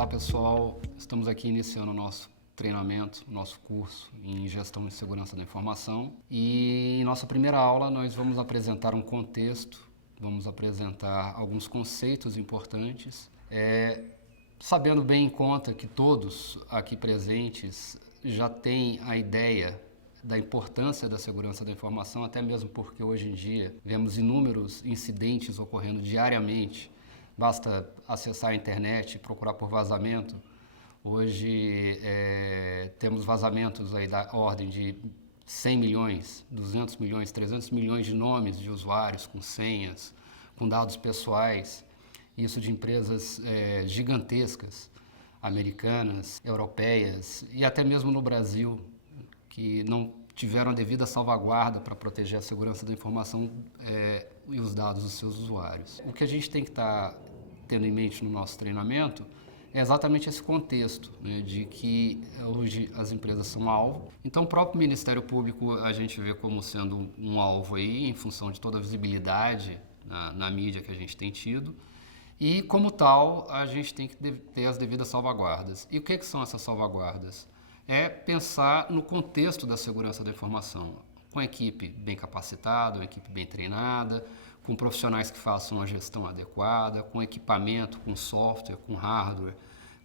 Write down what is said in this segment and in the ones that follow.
Olá pessoal, estamos aqui iniciando o nosso treinamento, nosso curso em Gestão e Segurança da Informação e em nossa primeira aula nós vamos apresentar um contexto, vamos apresentar alguns conceitos importantes, sabendo bem em conta que todos aqui presentes já têm a ideia da importância da segurança da informação, até mesmo porque hoje em dia vemos inúmeros incidentes ocorrendo diariamente. Basta acessar a internet e procurar por vazamento. Hoje temos vazamentos aí da ordem de 100 milhões, 200 milhões, 300 milhões de nomes de usuários com senhas, com dados pessoais. Isso de empresas gigantescas, americanas, europeias e até mesmo no Brasil, que não tiveram a devida salvaguarda para proteger a segurança da informação e os dados dos seus usuários. O que a gente tem que estar tendo em mente no nosso treinamento é exatamente esse contexto, né, de que hoje as empresas são alvo. Então, o próprio Ministério Público a gente vê como sendo um alvo aí, em função de toda a visibilidade na mídia que a gente tem tido. E, como tal, a gente tem que ter as devidas salvaguardas. E o que são essas salvaguardas? É pensar no contexto da segurança da informação, com a equipe bem capacitada, uma equipe bem treinada, com profissionais que façam a gestão adequada, com equipamento, com software, com hardware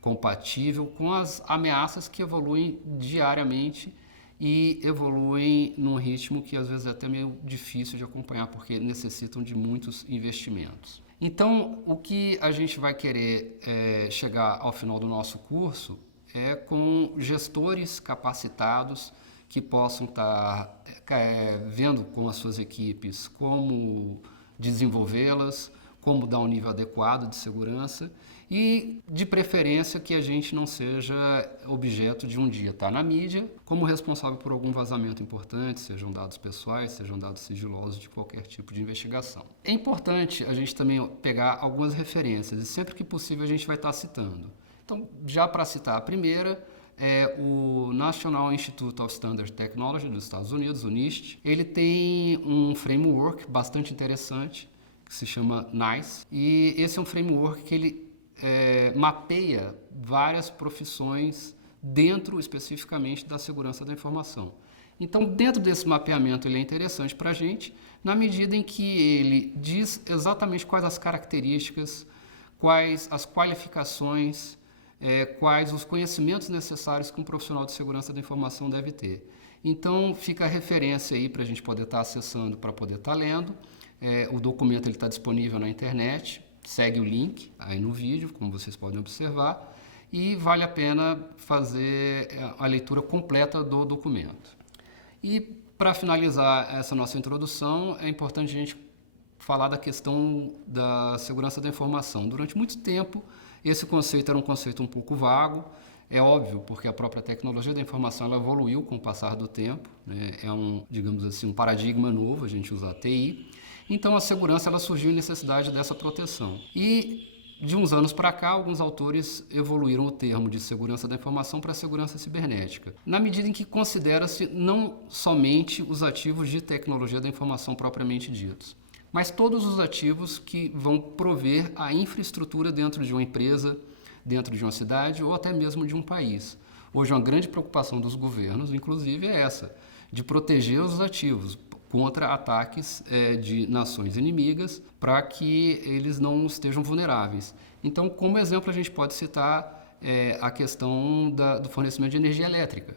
compatível, com as ameaças que evoluem diariamente e evoluem num ritmo que às vezes é até meio difícil de acompanhar, porque necessitam de muitos investimentos. Então, o que a gente vai querer chegar ao final do nosso curso é com gestores capacitados que possam estar vendo com as suas equipes como desenvolvê-las, como dar um nível adequado de segurança e, de preferência, que a gente não seja objeto de um dia estar na mídia como responsável por algum vazamento importante, sejam dados pessoais, sejam dados sigilosos de qualquer tipo de investigação. É importante a gente também pegar algumas referências e sempre que possível a gente vai estar citando. Então, já para citar a primeira, o National Institute of Standard Technology dos Estados Unidos, o NIST. Ele tem um framework bastante interessante que se chama NICE e esse é um framework que ele mapeia várias profissões dentro especificamente da segurança da informação. Então, dentro desse mapeamento, ele é interessante para a gente na medida em que ele diz exatamente quais as características, quais as qualificações, quais os conhecimentos necessários que um profissional de segurança da informação deve ter. Então, fica a referência aí para a gente poder estar acessando, para poder estar lendo. O documento está disponível na internet, segue o link aí no vídeo, como vocês podem observar, e vale a pena fazer a leitura completa do documento. E, para finalizar essa nossa introdução, é importante a gente falar da questão da segurança da informação. Durante muito tempo, esse conceito era um conceito um pouco vago, é óbvio, porque a própria tecnologia da informação ela evoluiu com o passar do tempo, né? Digamos assim, um paradigma novo, a gente usa a TI. Então, a segurança ela surgiu em necessidade dessa proteção. E, de uns anos para cá, alguns autores evoluíram o termo de segurança da informação para segurança cibernética, na medida em que considera-se não somente os ativos de tecnologia da informação propriamente ditos, mas todos os ativos que vão prover a infraestrutura dentro de uma empresa, dentro de uma cidade ou até mesmo de um país. Hoje, uma grande preocupação dos governos, inclusive, é essa, de proteger os ativos contra ataques de nações inimigas para que eles não estejam vulneráveis. Então, como exemplo, a gente pode citar a questão do fornecimento de energia elétrica.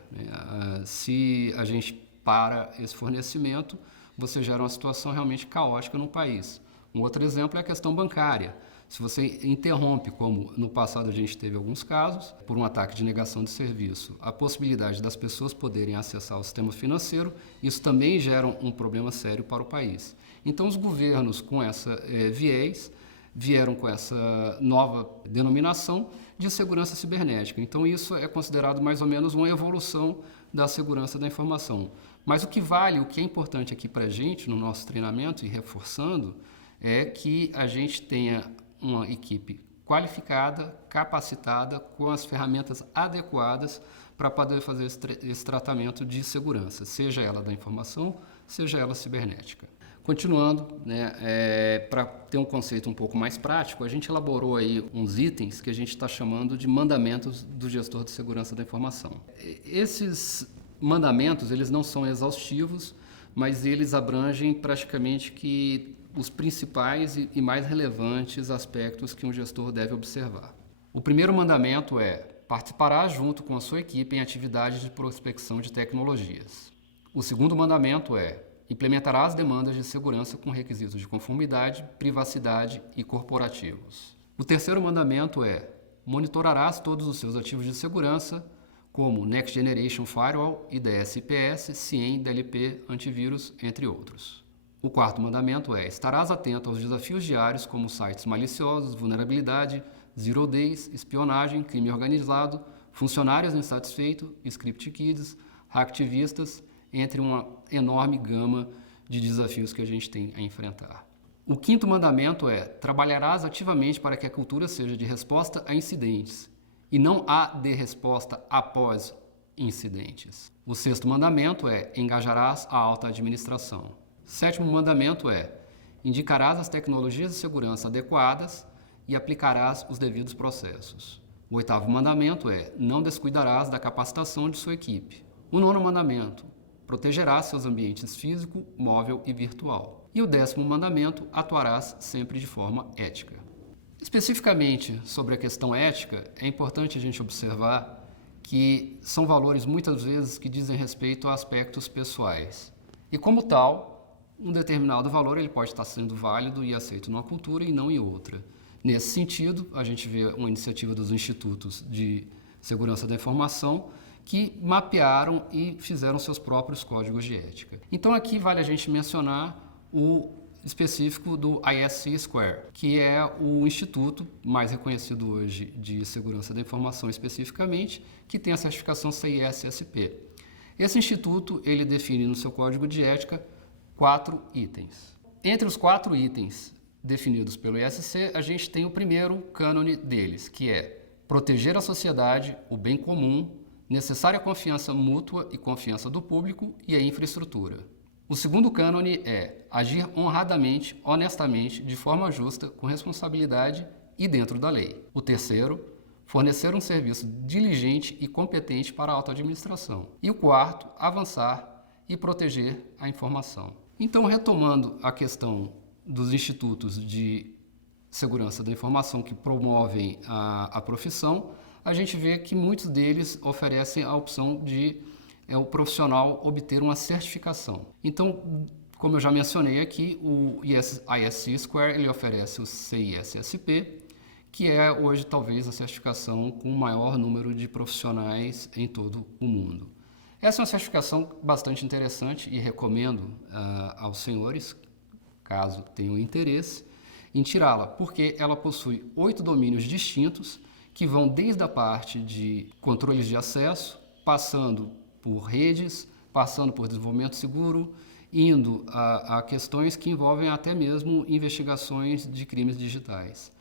Se a gente para esse fornecimento, você gera uma situação realmente caótica no país. Um outro exemplo é a questão bancária. Se você interrompe, como no passado a gente teve alguns casos, por um ataque de negação de serviço, a possibilidade das pessoas poderem acessar o sistema financeiro, isso também gera um problema sério para o país. Então, os governos com essa viés vieram com essa nova denominação de segurança cibernética. Então, isso é considerado mais ou menos uma evolução da segurança da informação. Mas o que vale, o que é importante aqui para a gente no nosso treinamento e reforçando, é que a gente tenha uma equipe qualificada, capacitada, com as ferramentas adequadas para poder fazer esse tratamento de segurança, seja ela da informação, seja ela cibernética. Continuando, né, para ter um conceito um pouco mais prático, a gente elaborou aí uns itens que a gente está chamando de mandamentos do gestor de segurança da informação. Esses mandamentos, eles não são exaustivos, mas eles abrangem praticamente que os principais e mais relevantes aspectos que um gestor deve observar. O primeiro mandamento é: participará junto com a sua equipe em atividades de prospecção de tecnologias. O segundo mandamento é: implementará as demandas de segurança com requisitos de conformidade, privacidade e corporativos. O terceiro mandamento é: monitorarás todos os seus ativos de segurança, como Next Generation Firewall, IDS/IPS, CIEM, DLP, antivírus, entre outros. O quarto mandamento é: estarás atento aos desafios diários como sites maliciosos, vulnerabilidade, zero days, espionagem, crime organizado, funcionários insatisfeitos, script kids, hacktivistas, entre uma enorme gama de desafios que a gente tem a enfrentar. O quinto mandamento é: trabalharás ativamente para que a cultura seja de resposta a incidentes e não a de resposta após incidentes. O sexto mandamento é: engajarás a alta administração. Sétimo mandamento é: indicarás as tecnologias de segurança adequadas e aplicarás os devidos processos. O oitavo mandamento é: não descuidarás da capacitação de sua equipe. O nono mandamento: protegerás seus ambientes físico, móvel e virtual. E o décimo mandamento: atuarás sempre de forma ética. Especificamente sobre a questão ética, é importante a gente observar que são valores muitas vezes que dizem respeito a aspectos pessoais. E como tal, um determinado valor ele pode estar sendo válido e aceito numa cultura e não em outra. Nesse sentido, a gente vê uma iniciativa dos institutos de segurança da informação que mapearam e fizeram seus próprios códigos de ética. Então aqui vale a gente mencionar o específico do ISC Square, que é o instituto mais reconhecido hoje de segurança da informação especificamente, que tem a certificação CISSP. Esse instituto ele define no seu código de ética 4 itens. Entre os 4 itens definidos pelo ISC, a gente tem o primeiro cânone deles, que é proteger a sociedade, o bem comum, necessária confiança mútua e confiança do público e a infraestrutura. O segundo cânone é agir honradamente, honestamente, de forma justa, com responsabilidade e dentro da lei. O terceiro, fornecer um serviço diligente e competente para a auto-administração. E o quarto, avançar e proteger a informação. Então, retomando a questão dos institutos de segurança da informação que promovem a profissão, a gente vê que muitos deles oferecem a opção de o profissional obter uma certificação. Então, como eu já mencionei aqui, o ISC Square ele oferece o CISSP, que é hoje talvez a certificação com o maior número de profissionais em todo o mundo. Essa é uma certificação bastante interessante e recomendo aos senhores, caso tenham interesse, em tirá-la, porque ela possui 8 domínios distintos que vão desde a parte de controles de acesso, passando por redes, passando por desenvolvimento seguro, indo a questões que envolvem até mesmo investigações de crimes digitais.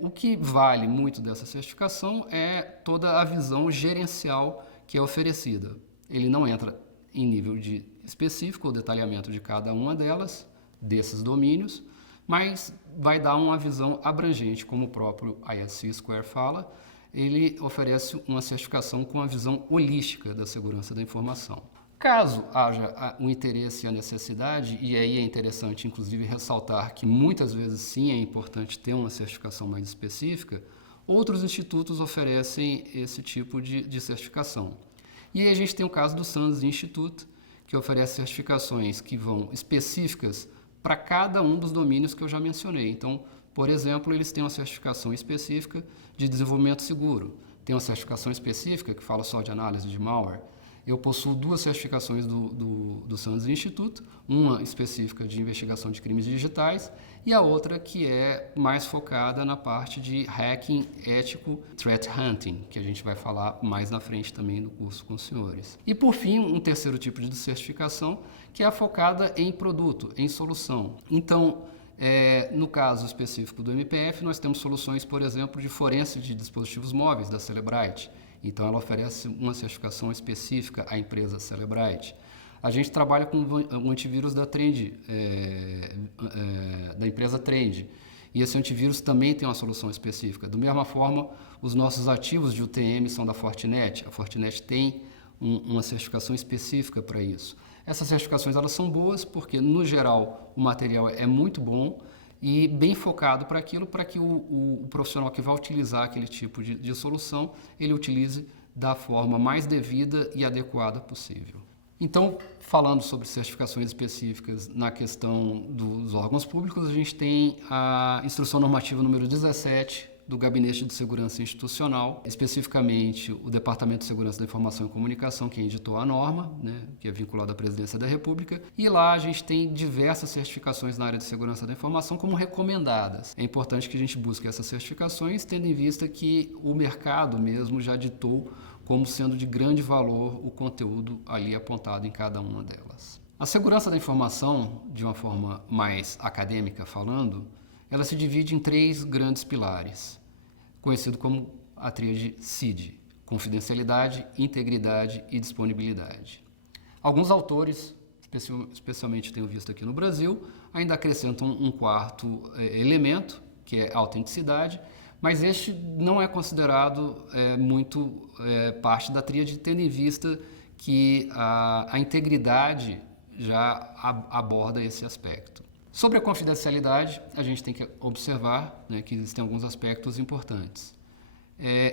O que vale muito dessa certificação é toda a visão gerencial que é oferecida. Ele não entra em nível de específico ou detalhamento de cada uma delas, desses domínios, mas vai dar uma visão abrangente, como o próprio ISC Square fala. Ele oferece uma certificação com uma visão holística da segurança da informação. Caso haja um interesse e a necessidade, e aí é interessante inclusive ressaltar que muitas vezes sim é importante ter uma certificação mais específica, outros institutos oferecem esse tipo de certificação. E aí a gente tem o caso do SANS Institute, que oferece certificações que vão específicas para cada um dos domínios que eu já mencionei. Então, por exemplo, eles têm uma certificação específica de desenvolvimento seguro, tem uma certificação específica que fala só de análise de malware. Eu possuo 2 certificações do SANS Institute, uma específica de investigação de crimes digitais e a outra que é mais focada na parte de hacking ético, threat hunting, que a gente vai falar mais na frente também no curso com os senhores. E por fim, um terceiro tipo de certificação que é focada em produto, em solução. Então, no caso específico do MPF, nós temos soluções, por exemplo, de forense de dispositivos móveis da Cellebrite. Então, ela oferece uma certificação específica à empresa Cellebrite. A gente trabalha com o antivírus da Trend, da empresa Trend. E esse antivírus também tem uma solução específica. Da mesma forma, os nossos ativos de UTM são da Fortinet. A Fortinet tem uma certificação específica para isso. Essas certificações elas são boas porque, no geral, o material é muito bom e bem focado para aquilo, para que o profissional que vai utilizar aquele tipo de solução, ele utilize da forma mais devida e adequada possível. Então, falando sobre certificações específicas na questão dos órgãos públicos, a gente tem a Instrução Normativa número 17 do Gabinete de Segurança Institucional, especificamente o Departamento de Segurança da Informação e Comunicação, que editou a norma, que é vinculada à Presidência da República, e lá a gente tem diversas certificações na área de segurança da informação como recomendadas. É importante que a gente busque essas certificações, tendo em vista que o mercado mesmo já ditou como sendo de grande valor o conteúdo ali apontado em cada uma delas. A segurança da informação, de uma forma mais acadêmica falando, ela se divide em 3 grandes pilares, conhecido como a tríade CID: confidencialidade, integridade e disponibilidade. Alguns autores, especialmente tenho visto aqui no Brasil, ainda acrescentam um quarto elemento, que é a autenticidade, mas este não é considerado muito parte da tríade, tendo em vista que a integridade já aborda esse aspecto. Sobre a confidencialidade, a gente tem que observar que existem alguns aspectos importantes.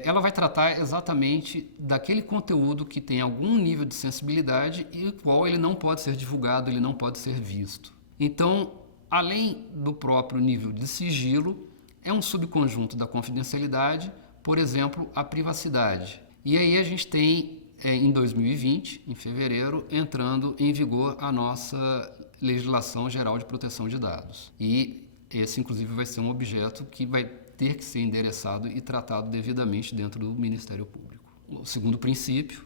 Ela vai tratar exatamente daquele conteúdo que tem algum nível de sensibilidade e o qual ele não pode ser divulgado, ele não pode ser visto. Então, além do próprio nível de sigilo, é um subconjunto da confidencialidade, por exemplo, a privacidade. E aí a gente tem, em 2020, em fevereiro, entrando em vigor a nossa Legislação Geral de Proteção de Dados. E esse, inclusive, vai ser um objeto que vai ter que ser endereçado e tratado devidamente dentro do Ministério Público. O segundo princípio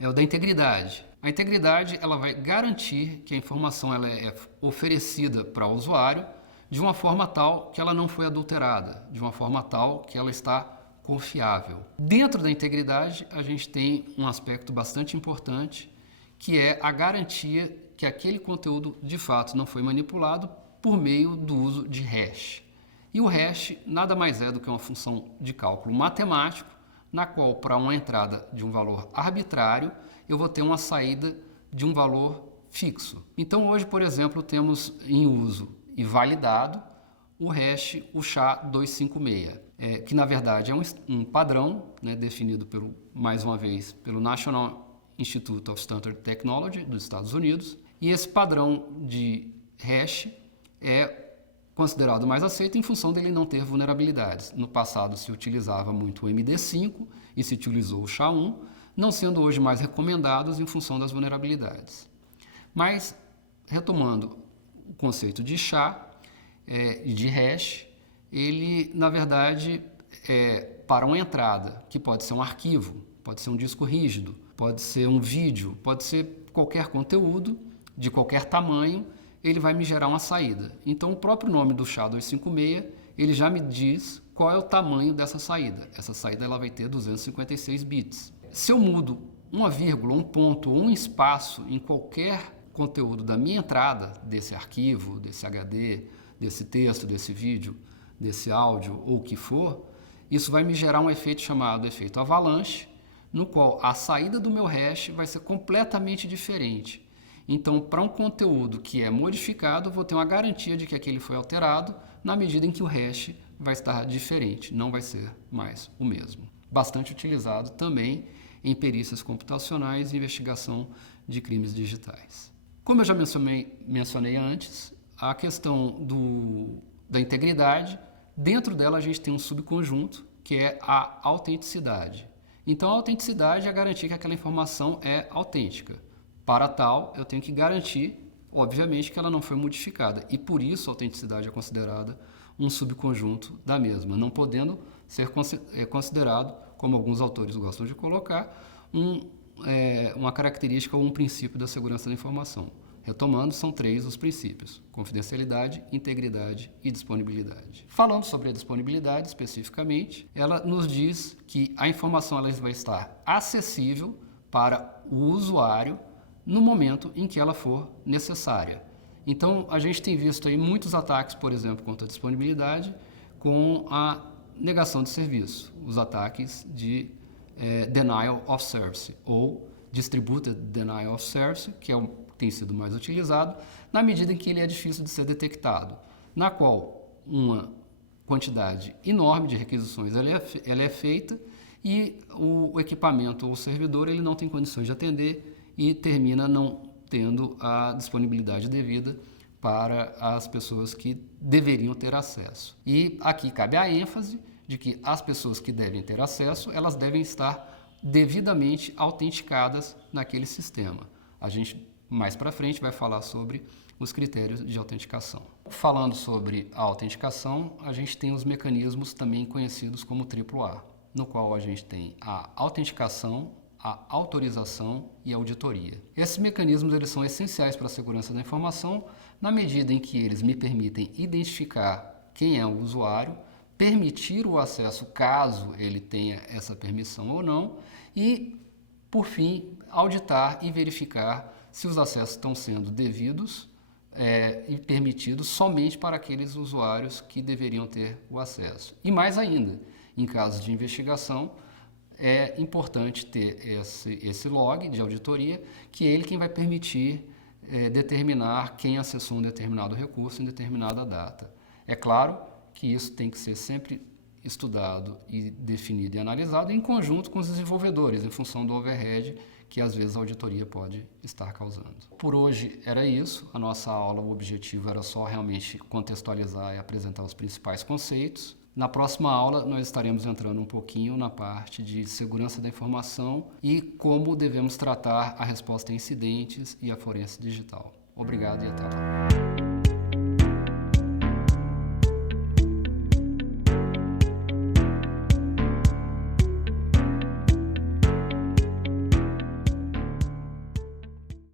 é o da integridade. A integridade ela vai garantir que a informação ela é oferecida para o usuário de uma forma tal que ela não foi adulterada, de uma forma tal que ela está confiável. Dentro da integridade, a gente tem um aspecto bastante importante, que é a garantia que aquele conteúdo de fato não foi manipulado por meio do uso de hash. E o hash nada mais é do que uma função de cálculo matemático, na qual, para uma entrada de um valor arbitrário, eu vou ter uma saída de um valor fixo. Então, hoje, por exemplo, temos em uso e validado o hash, o SHA-256, que na verdade é um padrão definido, mais uma vez, pelo National Institute of Standard Technology dos Estados Unidos, e esse padrão de hash é considerado mais aceito em função dele não ter vulnerabilidades. No passado se utilizava muito o MD5 e se utilizou o SHA-1, não sendo hoje mais recomendados em função das vulnerabilidades. Mas, retomando o conceito de SHA e de hash, ele, na verdade, para uma entrada, que pode ser um arquivo, pode ser um disco rígido, pode ser um vídeo, pode ser qualquer conteúdo, de qualquer tamanho, ele vai me gerar uma saída. Então, o próprio nome do SHA-256, ele já me diz qual é o tamanho dessa saída. Essa saída ela vai ter 256 bits. Se eu mudo uma vírgula, um ponto ou um espaço em qualquer conteúdo da minha entrada, desse arquivo, desse HD, desse texto, desse vídeo, desse áudio ou o que for, isso vai me gerar um efeito chamado efeito avalanche, no qual a saída do meu hash vai ser completamente diferente. Então, para um conteúdo que é modificado, eu vou ter uma garantia de que aquele foi alterado na medida em que o hash vai estar diferente, não vai ser mais o mesmo. Bastante utilizado também em perícias computacionais e investigação de crimes digitais. Como eu já mencionei antes, a questão da integridade, dentro dela a gente tem um subconjunto que é a autenticidade. Então, a autenticidade é garantir que aquela informação é autêntica. Para tal, eu tenho que garantir, obviamente, que ela não foi modificada. E por isso a autenticidade é considerada um subconjunto da mesma, não podendo ser considerado, como alguns autores gostam de colocar, uma característica ou um princípio da segurança da informação. Retomando, são 3 os princípios: confidencialidade, integridade e disponibilidade. Falando sobre a disponibilidade especificamente, ela nos diz que a informação ela vai estar acessível para o usuário no momento em que ela for necessária. Então, a gente tem visto aí muitos ataques, por exemplo, contra a disponibilidade, com a negação de serviço, os ataques de Denial of Service, ou Distributed Denial of Service, que tem sido mais utilizado, na medida em que ele é difícil de ser detectado, na qual uma quantidade enorme de requisições ela é feita e o equipamento ou o servidor ele não tem condições de atender e termina não tendo a disponibilidade devida para as pessoas que deveriam ter acesso. E aqui cabe a ênfase de que as pessoas que devem ter acesso, elas devem estar devidamente autenticadas naquele sistema. A gente mais para frente vai falar sobre os critérios de autenticação. Falando sobre a autenticação, a gente tem os mecanismos também conhecidos como AAA, no qual a gente tem a autenticação, a autorização e a auditoria. Esses mecanismos eles são essenciais para a segurança da informação, na medida em que eles me permitem identificar quem é o usuário, permitir o acesso caso ele tenha essa permissão ou não e, por fim, auditar e verificar se os acessos estão sendo devidos e permitidos somente para aqueles usuários que deveriam ter o acesso. E mais ainda, em casos de investigação, é importante ter esse log de auditoria, que é ele quem vai permitir determinar quem acessou um determinado recurso em determinada data. É claro que isso tem que ser sempre estudado e definido e analisado em conjunto com os desenvolvedores, em função do overhead que às vezes a auditoria pode estar causando. Por hoje era isso, a nossa aula, o objetivo era só realmente contextualizar e apresentar os principais conceitos. Na próxima aula nós estaremos entrando um pouquinho na parte de segurança da informação e como devemos tratar a resposta a incidentes e a forense digital. Obrigado e até lá.